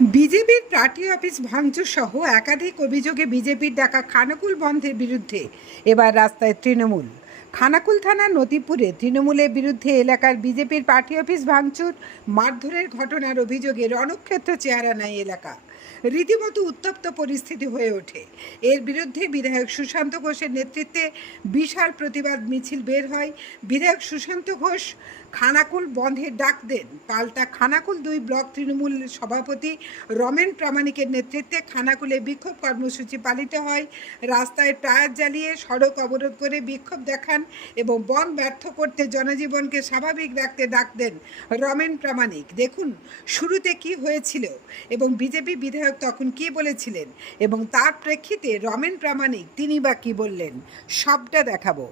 বিজেপির party office ভাঙচুর সহ একাধিক অভিযোগে বিজেপির ডাকা খানাকুল বন্ধের বিরুদ্ধে। এবার রাস্তায় তৃণমূল। খানাকুল থানার নদীপুরে তৃণমূলের বিরুদ্ধে এলাকার বিজেপির পার্টি অফিস ভাঙচুর, মারধরের ঘটনার অভিযোগে রণক্ষেত্র চেহারা নেয় এলাকা। রীতিমতো উত্তপ্ত পরিস্থিতি হয়ে ওঠে। এর বিরুদ্ধে বিধায়ক সুশান্ত ঘোষের নেতৃত্বে বিশাল প্রতিবাদ মিছিল বের হয়। বিধায়ক সুশান্ত ঘোষ খানাকুল বন্ধের ডাক দেন। পাল্টা খানাকুল দুই ব্লক তৃণমূল সভাপতি রমেন প্রামাণিকের নেতৃত্বে খানাকুলে বিক্ষোভ কর্মসূচি পালিত হয়। রাস্তায় টায়ার জ্বালিয়ে সড়ক অবরোধ করে বিক্ষোভ দেখান এবং বন ব্যর্থ করতে জনজীবনকে স্বাভাবিক রাখতে ডাক দেন রমেন প্রামাণিক। দেখুন, শুরুতে কি হয়েছিল এবং বিজেপি বিধায়ক তখন কি বলেছিলেন এবং তার প্রেক্ষিতে রমেন প্রামাণিক তিনি বা কি বললেন? সবটা দেখাবো।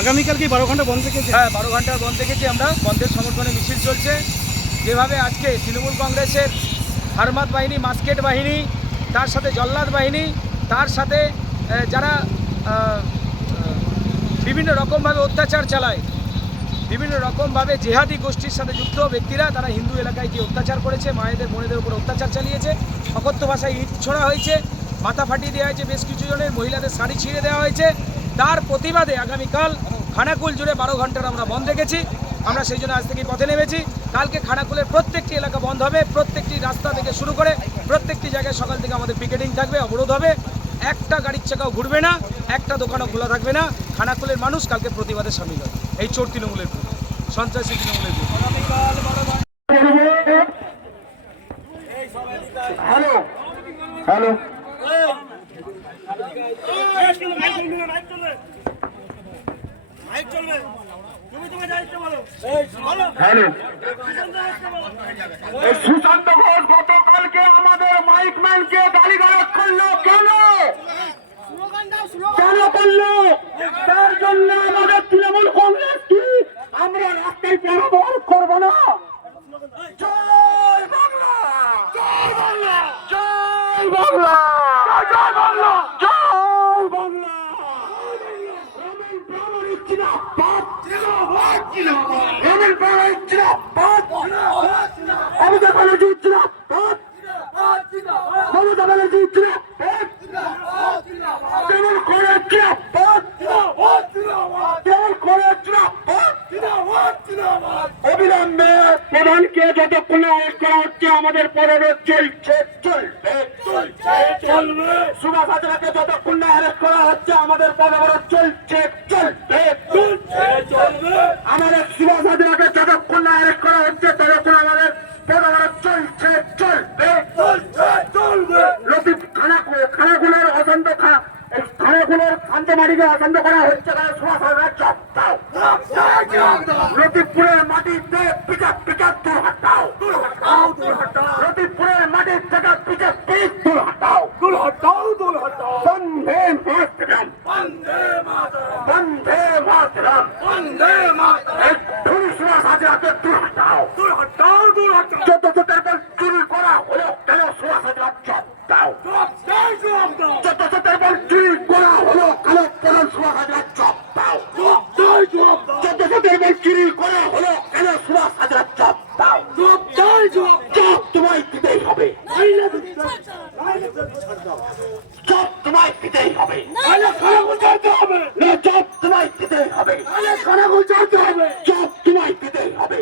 আগামীকাল কি বারো ঘণ্টা বন্ধ রেখেছে হ্যাঁ বারো ঘণ্টার বন্ধ দেখেছি আমরা বন্ধের সমর্থনে মিছিল চলছে। যেভাবে আজকে তৃণমূল কংগ্রেসের হারমাত বাহিনী, মাস্কেট বাহিনী, তার সাথে জল্লাদ বাহিনী, তার সাথে যারা বিভিন্ন রকমভাবে অত্যাচার চালায় বিভিন্ন রকমভাবে জেহাদি গোষ্ঠীর সাথে যুক্ত ব্যক্তিরা, তারা হিন্দু এলাকায় গিয়ে অত্যাচার করেছে, মায়েদের, বোনেদের উপর অত্যাচার চালিয়েছে, অকথ্য ভাষায় ইট ছোড়া হয়েছে, মাথা ফাটিয়ে দেওয়া হয়েছে বেশ কিছু জনের, মহিলাদের শাড়ি ছিঁড়ে দেওয়া হয়েছে। তার প্রতিবাদে আগামীকাল খানাকুল জুড়ে বারো ঘণ্টার আমরা বন্ধ রেখেছি আমরা সেই জন্য আজ থেকেই পথে নেমেছি। কালকে খানাকুলের প্রত্যেকটি এলাকা বন্ধ হবে, প্রত্যেকটি রাস্তা থেকে শুরু করে প্রত্যেকটি জায়গায় সকাল থেকে আমাদের পিকেটিং থাকবে, অবরোধ হবে। একটা গাড়ির চাকাও ঘুরবে না, একটা দোকানও খোলা থাকবে না, খানাকুলের মানুষ কালকে প্রতিবাদে সামিল হয় এই চোর তৃণমূলের গ্রুপ সন্ত্রাসী তৃণমূলের group hello hello. Hello. Sushanta Ghosh গতকালকে আমাদের মাইক ম্যানকে গালি গালাজ করল। কেন? কেন করল? তার জন্য আমাদের তৃণমূল কংগ্রেস রমেন প্রামাণিক জিন্দাবাদ অমিতা ব্যানার্জি জিন্দাবাদ মমতা ব্যানার্জি জিন্দাবাদ তৃণমূল করে জিন্দাবাদ তৃণমূল করে জিন্দাবাদ অবিলম্বে যতক্ষণ না করা আমাদের অ্যারেস্ট করা হচ্ছে, আমাদের পরোধ চলছে চলবে আমাদের হাজরাকে যতক্ষণ না অ্যারেস্ট করা হচ্ছে ততক্ষণ আমাদের পরোধ চলছে চলবে। চলবে। লতিফ খানা খানাগুলোর অশান্ত খা খানাগুলোর শান্তমারিকে অশান্ত করা হচ্ছে কারণ সুভাষ হাজরা দাও। লতিফপুরের মাটিতে পিকআপ পিকআপ দূর হটাও। লতিফপুরের মাটি থেকে পিকআপ পিক দূর হটাও। দূর হটাও দূর হটাও। মাতরম। মাতরম। বন্দে মাতরম। ধুরি সুভাষ হাজরাকে দূর হটাও। দূর হটাও দূর হটাও। যত টাকা চুরি করা হলো কেন সুভাষ হাজরা চাপ দাও। যত যত টাকা চুরি করা হলো কেন কেন সুভাষ হাজরা চাপ দাও যত যত চুরি করা হলো জব তোমায় দিতেই হবে। আরে খানাকুল চলতে হবে। না জব তোমায় দিতেই হবে। আরে খানাকুল চলতে হবে। জব তোমায় দিতেই হবে।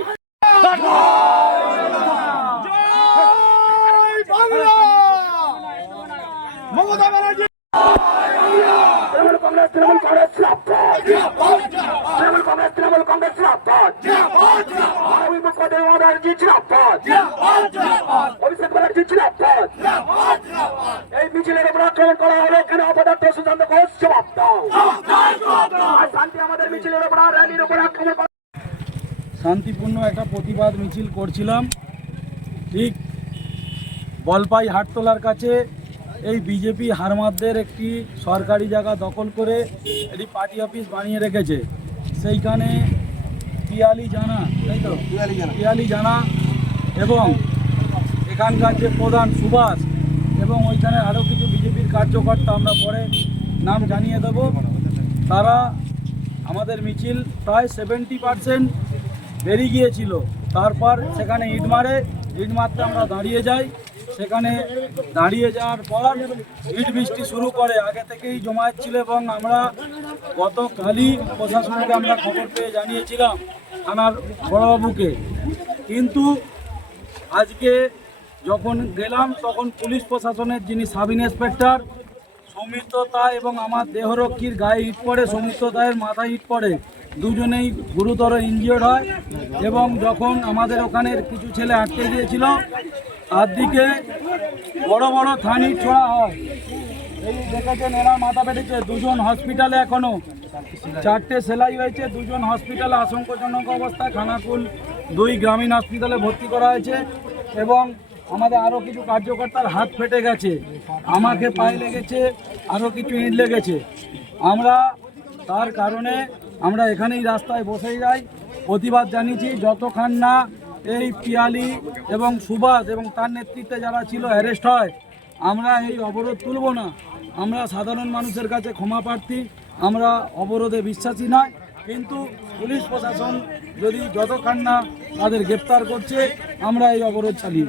তৃণমূল কংগ্রেস তৃণমূল কংগ্রেস তৃণমূল কংগ্রেস মুখ্যমন্ত্রী অভিষেক ব্যানার্জি এই মিছিলের উপর আক্রমণ করা হলো কেন? অপদার্থ সুশান্ত ঘোষ জবাব শান্তি আমাদের মিছিলের উপর র্যালির উপর আক্রমণ করা শান্তিপূর্ণ একটা প্রতিবাদ মিছিল করছিলাম। ঠিক বলপাই হাটতলার কাছে এই বিজেপি হারমাদদের একটি সরকারি জায়গা দখল করে একটি পার্টি অফিস বানিয়ে রেখেছে। সেইখানে পিয়ালি জানা তাই তো? পিয়ালি জানা। এবং এখানকার যে প্রধান সুভাষ এবং ওইখানে আরও কিছু বিজেপির কার্যকর্তা আমরা পরে নাম জানিয়ে দেব। তারা আমাদের মিছিল প্রায় সেভেন্টি পার্সেন্ট বেরিয়ে গিয়েছিল। তারপর সেখানে ইট মারে ইট মারতে আমরা দাঁড়িয়ে যাই। সেখানে দাঁড়িয়ে যাওয়ার পর ইট বৃষ্টি শুরু করে। আগে থেকেই জমায়েত ছিল এবং আমরা গতকালই প্রশাসনকে আমরা খবর পেয়ে জানিয়েছিলাম থানার বড়বাবুকে। কিন্তু আজকে যখন গেলাম, তখন পুলিশ প্রশাসনের যিনি সাব ইন্সপেক্টর সৌমিত্র এবং আমার দেহরক্ষীর গায়ে ইট পড়ে সৌমিত্র তায়ের মাথায় ইট পড়ে। দুজনেই গুরুতর ইনজিওর্ড হয় এবং যখন আমাদের ওখানের কিছু ছেলে আটকে গিয়েছিল তার দিকে বড় বড় থানি ছোড়া হয়। এই দেখেছেন এরা মাথা পেটেছে, দুজন হসপিটালে এখনও। চারটে সেলাই হয়েছে, দুজন হসপিটালে আশঙ্কাজনক অবস্থায়। খানাকুল দুই গ্রামীণ হসপিটালে ভর্তি করা হয়েছে এবং আমাদের আরও কিছু কার্যকর্তার হাত ফেটে গেছে। আমাকে পায়ে লেগেছে আরও কিছু ইট লেগেছে। আমরা তার কারণে আমরা এখানেই রাস্তায় বসে যাই। প্রতিবাদ জানিয়েছি যতক্ষণ না এই পিয়ালি এবং সুভাষ এবং তার নেতৃত্বে যারা ছিল অ্যারেস্ট হয়, আমরা এই অবরোধ তুলব না আমরা সাধারণ মানুষের কাছে ক্ষমা প্রার্থী, আমরা অবরোধে বিশ্বাসী নয় কিন্তু পুলিশ প্রশাসন যদি যতক্ষণ না তাদের গ্রেপ্তার করছে, আমরা এই অবরোধ চালিয়ে।